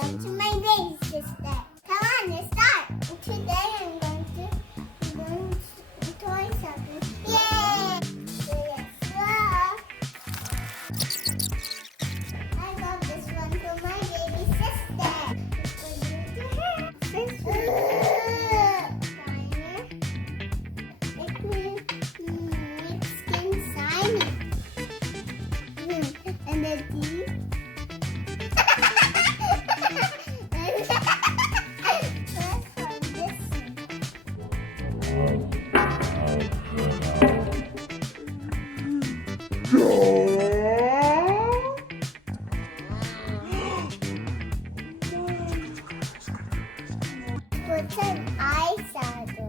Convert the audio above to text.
Welcome to my baby sister. Come on, let's start. Today I'm going to toy shopping. Yay! Let's go. I got this one for my baby sister. For you to her. First liner. It will make skin shiny. And the D. Put an eyeshadow.